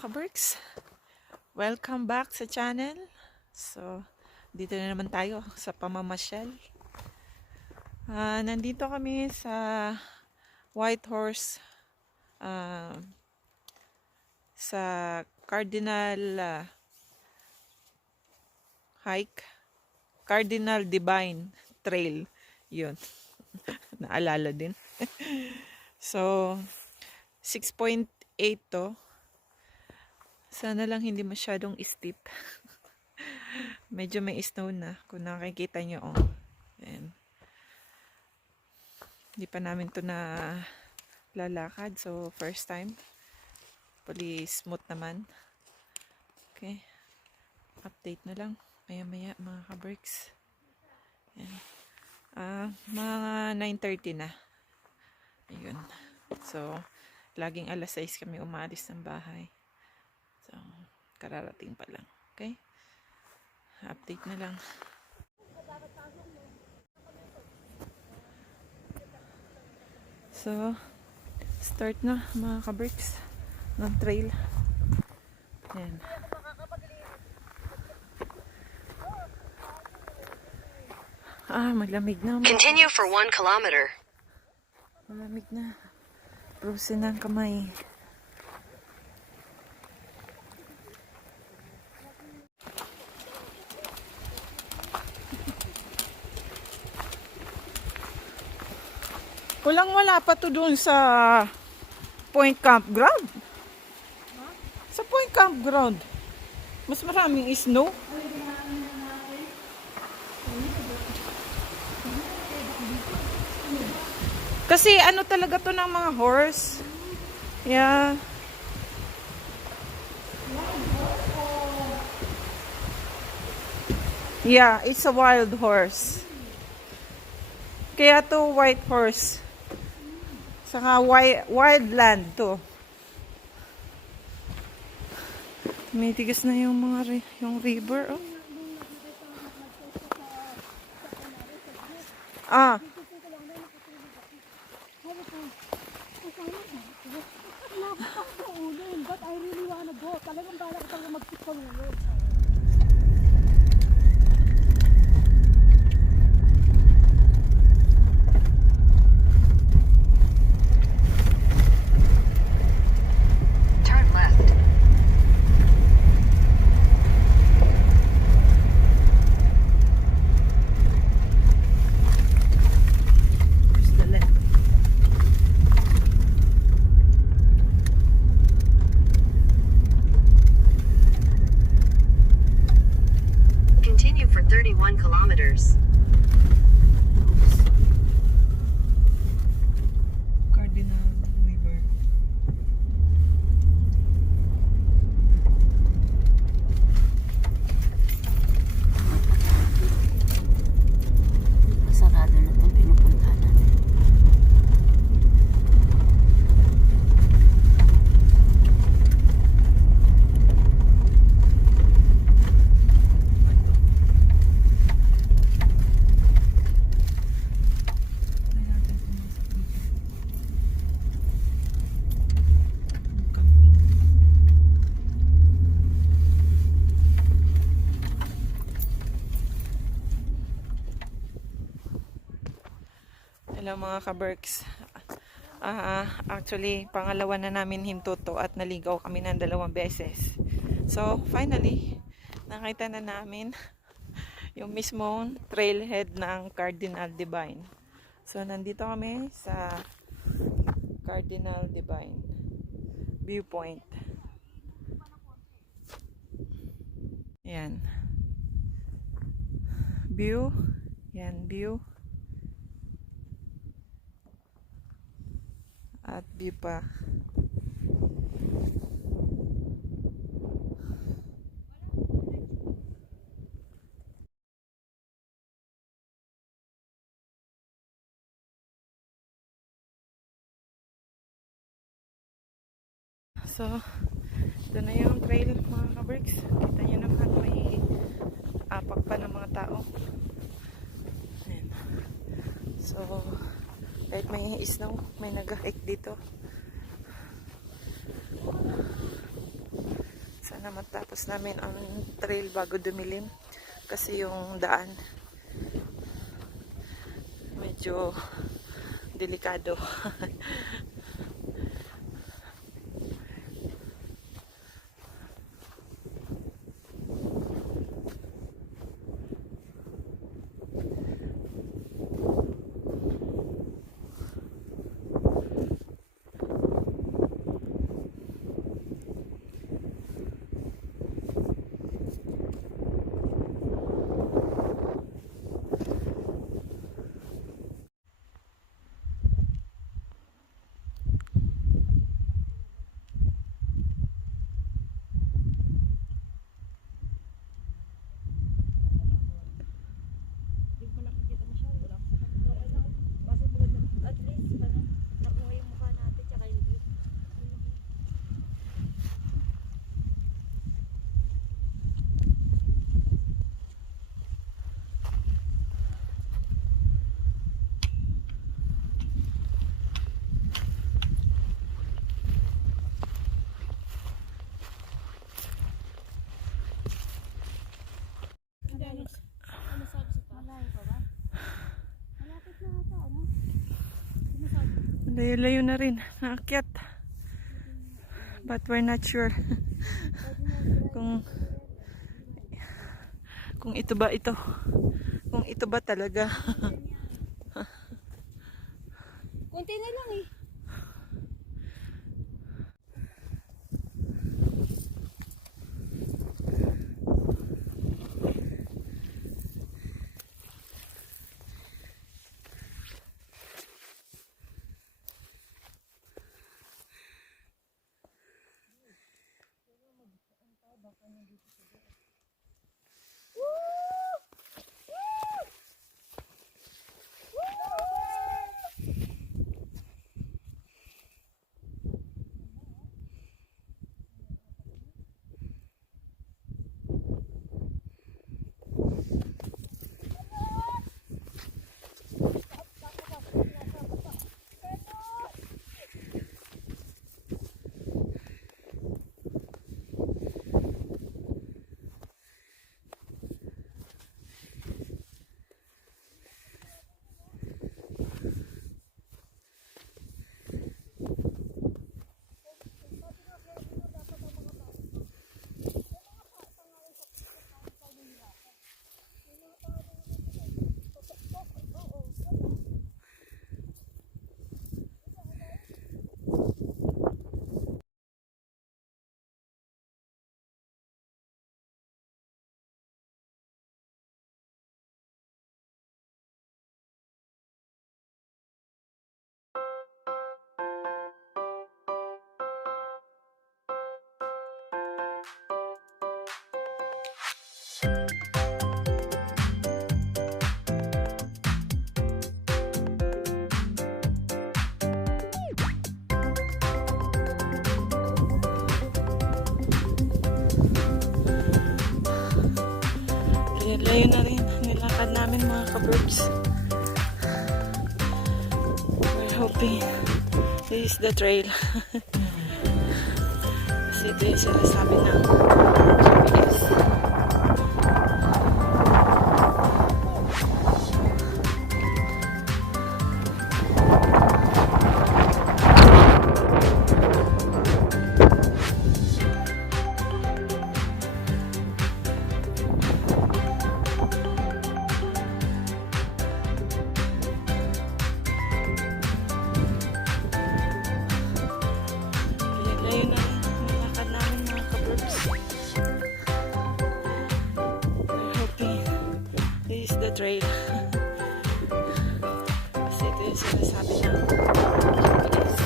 mga kaberks, welcome back sa channel. So, dito na naman tayo sa pamamasyal. Nandito kami sa Wildhorse, sa Cardinal Hike, Cardinal Divine Trail. Yun, naalala din. So, 6.8 to. Sana lang hindi masyadong steep. Medyo may snow na. Kung nakikita nyo, oh. Ayan. Hindi pa namin to na lalakad. So, first time. Puli smooth naman. Okay. Update na lang. Maya-maya, mga kaberks. Ayan. Mga 9:30 na. Ayun. So, laging alas 6 kami umalis ng bahay. So, kararating pa lang. Okay? Update na lang. So, start na mga kaberks ng trail. Ayan. Malamig na. Continue for 1 kilometer. Malamig na. Frozen ang kamay. Kulang wala pa to doon sa Point Campground. Sa Point Campground. Mas maraming snow. Kasi ano talaga to ng mga horse. Yeah. Yeah, it's a wild horse. Kaya to white horse. Saka wildland to. May tigas na yung mga yung river, oh. But I really wanna go. Talagang balak ko mag-tikol ngayon. Turn left. Where's the left? Continue for 31 kilometers. Cardinal River. Masarado na itong pinupuntahan natin. Hello mga kaberks. Actually, pangalawa na namin hinto to at naligaw kami ng 2 beses. So, finally, nakita na namin yung mismong trailhead ng Cardinal Divine. So, nandito kami sa Cardinal Divine viewpoint. Yan. View. Yan, view. At view pa. So, ito na yung trail mga kaberks. Kita nyo naman may apak pa ng mga tao. Ayan. So, kahit may snow, may nag-hike dito. Sana matapos namin ang trail bago dumilim. Kasi yung daan medyo delikado. Layo-layo na rin. Naakyat. But we're not sure kung ito ba ito. Kung ito ba talaga. Kunti na lang eh. Layo na rin nilakad namin mga ka-birds. We're hoping this is the trail. Kasi ito yung sinasabi ng GPS. Trail. Kasi ito yung sinasabi ng GPS.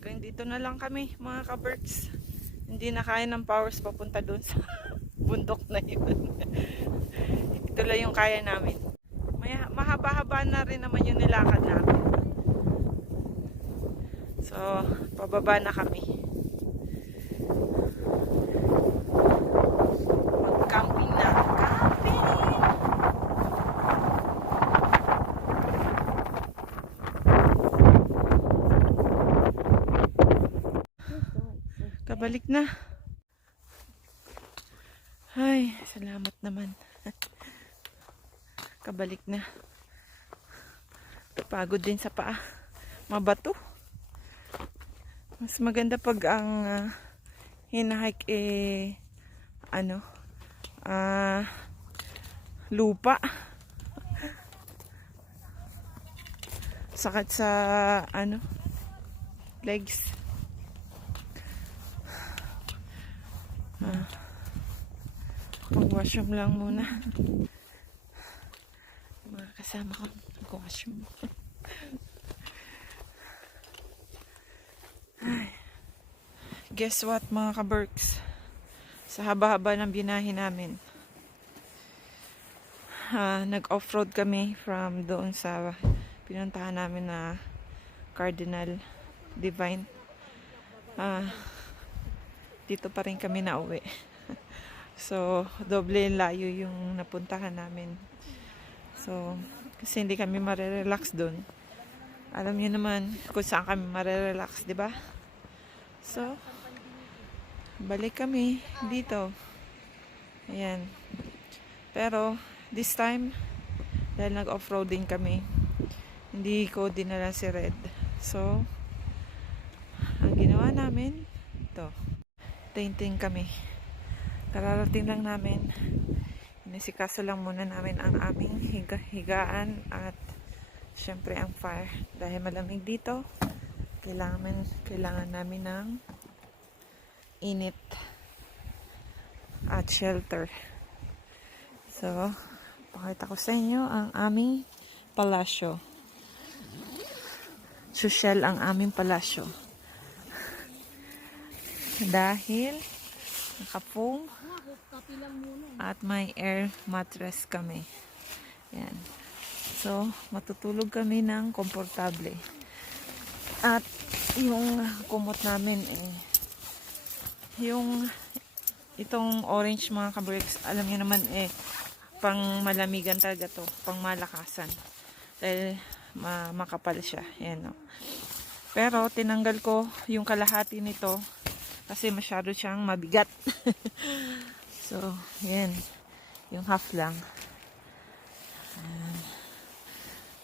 Kaya dito na lang kami mga ka-birds. Hindi na kaya ng powers papunta doon sa bundok na yun. Ito lang yung kaya namin. Mahaba-haba na rin naman yung nilakad namin. So, pababa na kami. Mag-camping na. Camping! Kabalik na. Ay, salamat naman. Kabalik na. Pagod din sa paa. Mabato. Mas maganda pag ang hinahike lupa. Sakit sa legs. Mag-washroom lang muna. Mga kasama ko mag-washroom. Guess what mga ka-Berks? Sa haba-haba ng binahe namin, nag-offroad kami from doon sa pinuntahan namin na Cardinal Divine. Dito pa rin kami nauwi. So, doble layo yung napuntahan namin. So, kasi hindi kami marerelax doon. Alam niyo naman kung saan kami marerelax, di ba? So, balik kami dito. Ayan. Pero, this time, dahil nag-offroading kami, hindi ko dinala si Red. So, ang ginawa namin, ito. Tainting kami. Kararating lang namin. Inisikaso lang muna namin ang aming higaan at syempre ang fire. Dahil malamig dito, kailangan namin ng init at shelter. So, pakita ko sa inyo ang aming palasyo. Social ang aming palasyo. Dahil naka-foam at may air mattress kami. Yan. So, matutulog kami ng komportable. At yung kumot namin yung itong orange mga ka-Berks, alam niyo naman pang malamigan talaga to, pang malakasan. Dahil makapal siya. Yan, no? Pero tinanggal ko yung kalahati nito kasi masyado siyang mabigat. So, yan. Yung half lang.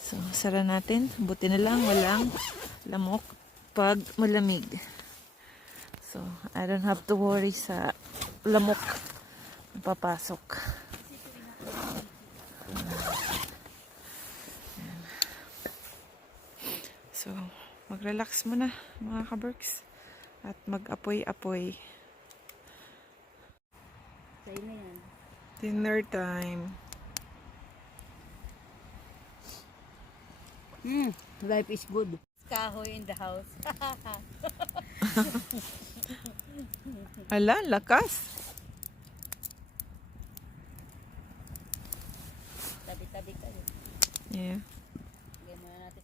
So, sara natin. Buti na lang walang lamok pag malamig. So, I don't have to worry sa lamok na papasok. So, mag-relax muna mga ka-Berks at mag-apoy-apoy. Dinner time. Life is good. Kahoy in the house. Ala, lakas. Tabi-tabi kayo. Yeah. Gano'n natin.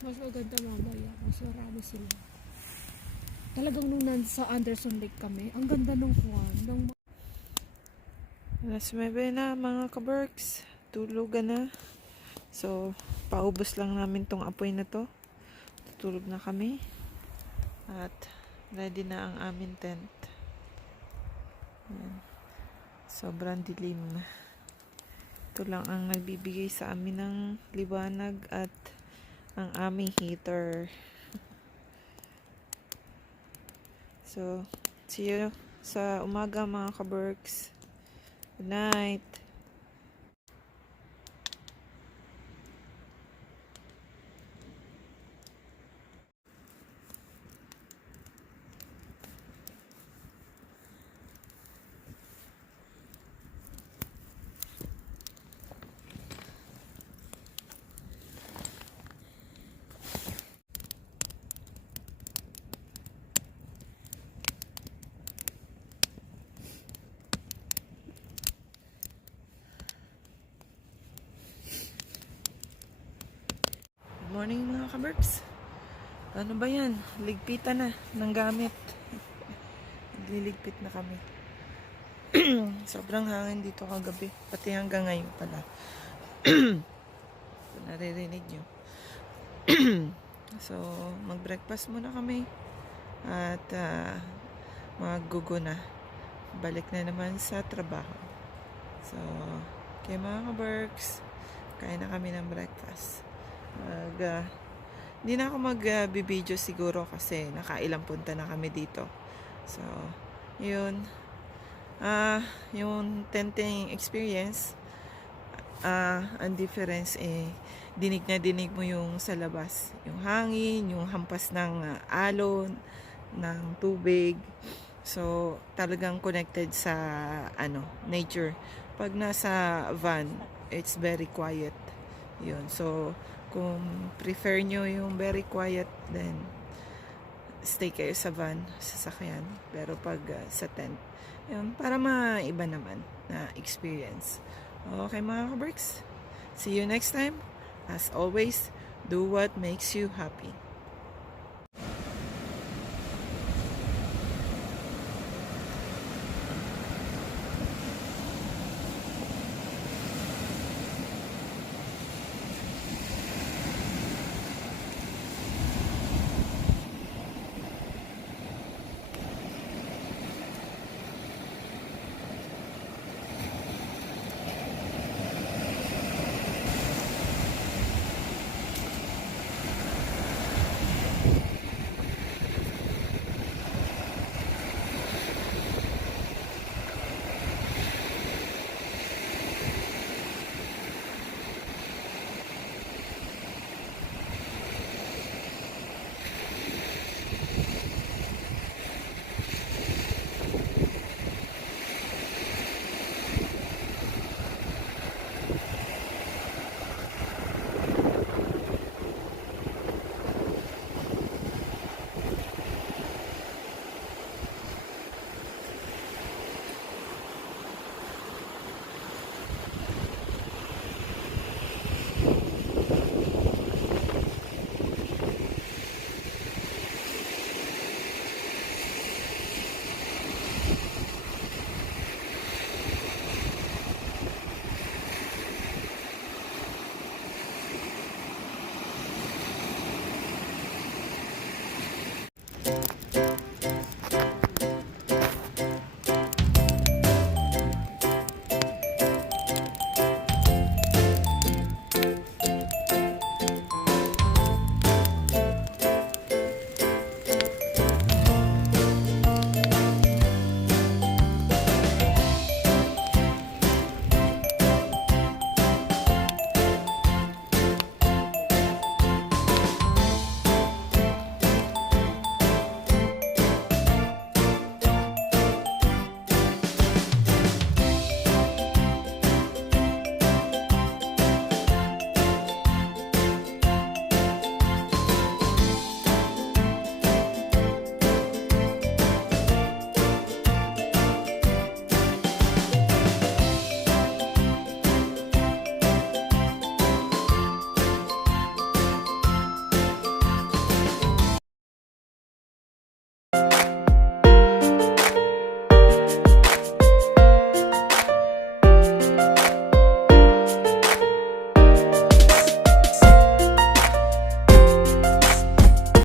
Mas maganda mamaya. Mas marami sila. Talagang nung sa Anderson Lake kami, ang ganda nung kuwan. Alas 9 na mga ka-Berks. Tulugan na. So, paubos lang namin tong apoy na to. Tutulog na kami. At ready na ang aming tent. Ayan. Sobrang dilim. Ito lang ang nagbibigay sa amin ng liwanag at ang aming heater. So, see you sa umaga mga ka-Berks. Good night. mga kaberks. Ano ba yan? Ligpitan na ng gamit. Nagliligpit na kami. Sobrang hangin dito kagabi. Pati hanggang ngayon pala. Naririnig nyo. So, mag-breakfast muna kami. At maggugo na. Balik na naman sa trabaho. So, kaya mga kaberks, kain na kami ng breakfast. Hindi na ako mag-video siguro kasi nakailang punta na kami dito. So, yun. Yung tenting experience, ang difference dinig na dinig mo yung sa labas. Yung hangin, yung hampas ng alon, ng tubig. So, talagang connected sa nature. Pag nasa van, it's very quiet. Yun. So, kung prefer nyo yung very quiet, then stay kayo sa van, sasakyan. Pero pag sa tent, yun, para maiba naman na experience. Okay mga kaberks, see you next time. As always, do what makes you happy.